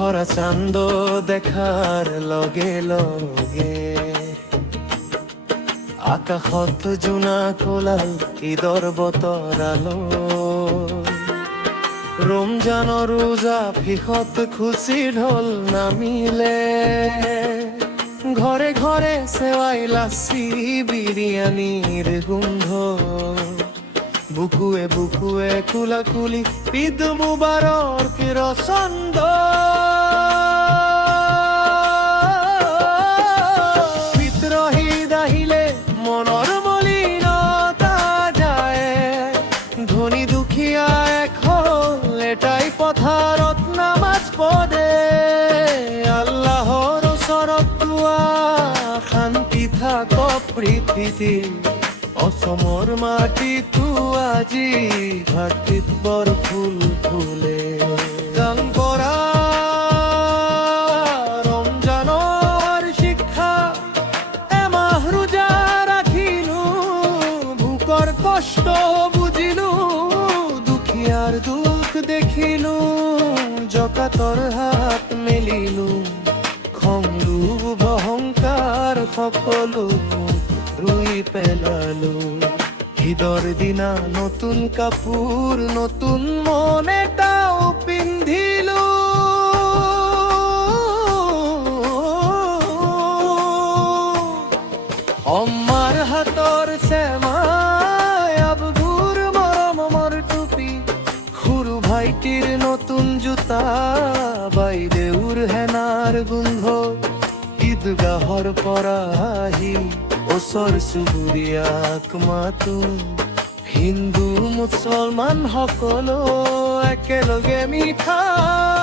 খরা চান্দ দেখার লগে লগে আকাশত জোনা কোলাল ঈদৰ বতৰ আলো ৰমজানৰ ৰোজা ফিখত খুচি ঢোল নামিলে ঘৰে ঘৰে সেৱাই লাচি বিৰিয়ানিৰ গোন্ধ বুকুৱে বুকুৱে কুলাকুলি ঈদ মুবাৰক ৰচন্দ মনৰ মলিনতা যায় ধনী দুখীয়া এক হল এটাই পথাৰত নামাজ পঢ়ে আল্লাহৰ ওচৰত দোৱা শান্তি থাকক পৃথিৱীত অসমৰ মাটিতো আজি ভাতৃত্বৰ ফুল ফুলে গান কৰা ৰমজানৰ শিক্ষা এমাহ ৰোজা কষ্ট বুঝিলু দুখিয়ার দুঃখ দেখিলু জকাতৰ হাত মেলিলু খং লোভ অহংকাৰ সকলো ৰুই পেলালো ঈদৰ দিনা নতুন কাপোৰ নতুন মন এটাও পিন্ধিলো অম্মাৰ হাতৰ চেমা ভাইটির নতুন জুতা বাইদেউৰ হেনাৰ গোন্ধ ঈদগাহৰ পৰা আহি ওচৰ চুবুৰীয়াক মাতো হিন্দু মুছলমান সকলো একেলগে মিঠাই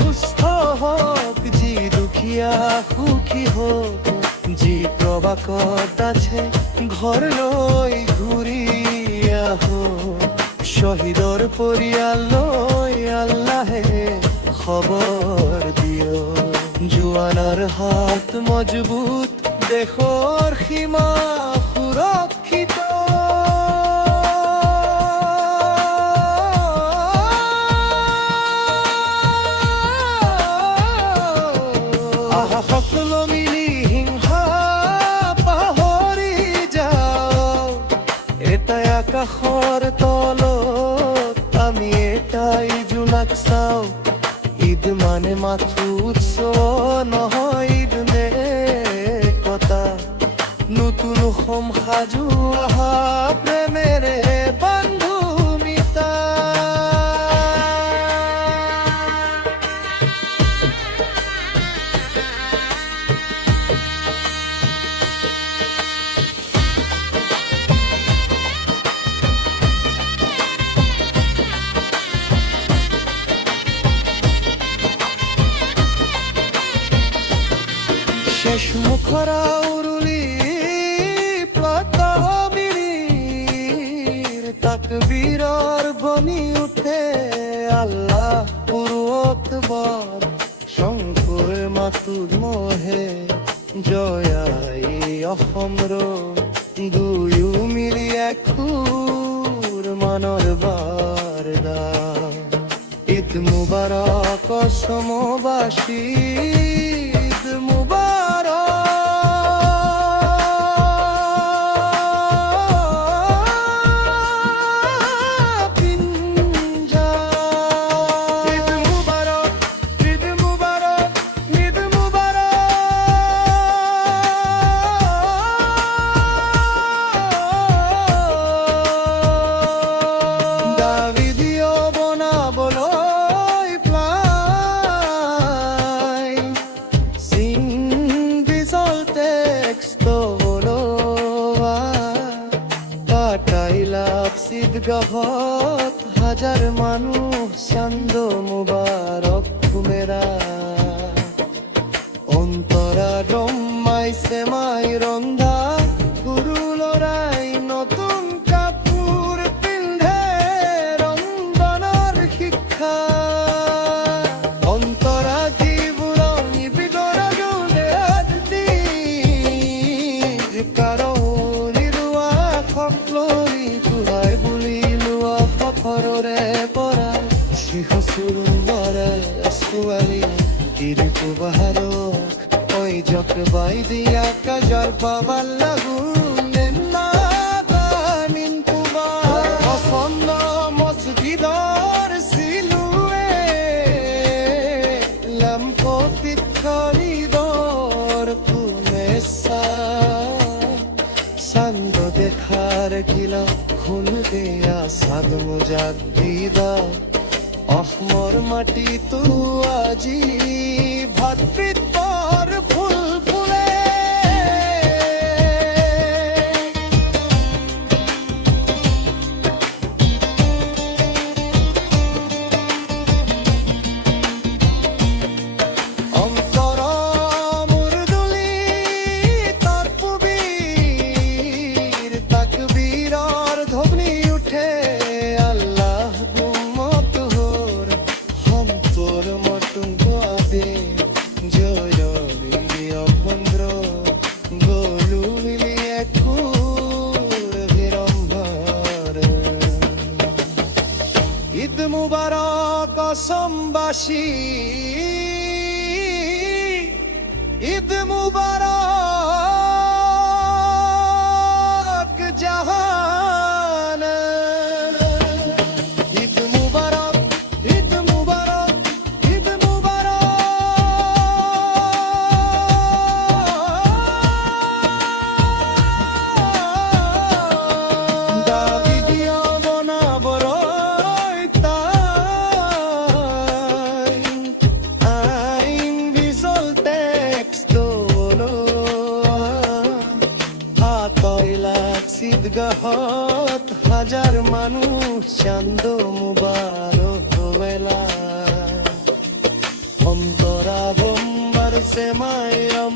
সুস্থ হওক যি দুখীয়া সুখী হোক যি প্ৰবাকত আছে ঘৰলৈ ঘূৰি আহক শ্বহীদৰ পৰিয়াললৈ আল্লাহে খবৰ দিয়ক জোৱানৰ হাত মজবুত দেশৰ সীমা সুৰক্ষিত সকলো মিলি হিংসা পাহৰি যাওঁ এটাই আকাশৰ তলত আমি এটাই জোনাক চাওঁ ঈদ মানে মাথো উৎসৱ নহয় ঈদ নেকতা নতুন অসম সাজু অহা প্ৰেমেৰে বন্ধু মিতা শেষ মুখৰা উৰুলি প্লাতাবিৰিৰ তাকবীৰৰ ধ্বনি উঠে আল্লাহু আকবার শংকৰ মাতুৰ মহে জয়াই অসমৰ দুয়ো মিলি এক সুৰ মানৰ বাৰদা ঈদ মুবাৰক অসমবাসী ঈদ মুবাৰক ঈদগাহত হাজাৰ মানুহ চান্দ মুবাৰক ঘুমেৰা অন্তৰা ৰমাইছে মাই ৰন্ধা সৰু লৰাই নতুন কাপোৰ পিন্ধে Jok bai dia kajar pamal lagun na tanin tuba Osonna mosjidor silue lam kotit koridor kumesa Sando dekhar gila khul deya sad mujaddida অসমর মাটি তু আজি ভাতৃত্বর ফুল ফুলে অন্তর মুরদুলি তকবীর তকবীরর ধ্বনি উঠে আল্লাহ গুম্মত হোর হম তোর মটুঙ্গ আদে জয়রি অভন্দ্র গোলুলি একুর বিরম্ভর ঈদ মুবারক অসমবাসী ঈদ মুবারক জাহান ঈদ মুবারক ঈদ মুবারক ঈদ মুবারক দাবিদিয় বনাবরই তাই আইন ভিজল টেক্সট ঈদগাহত হাজার মানুষ চান্দ মুবারক বেলা অন্তরাগম বারসে মায়রম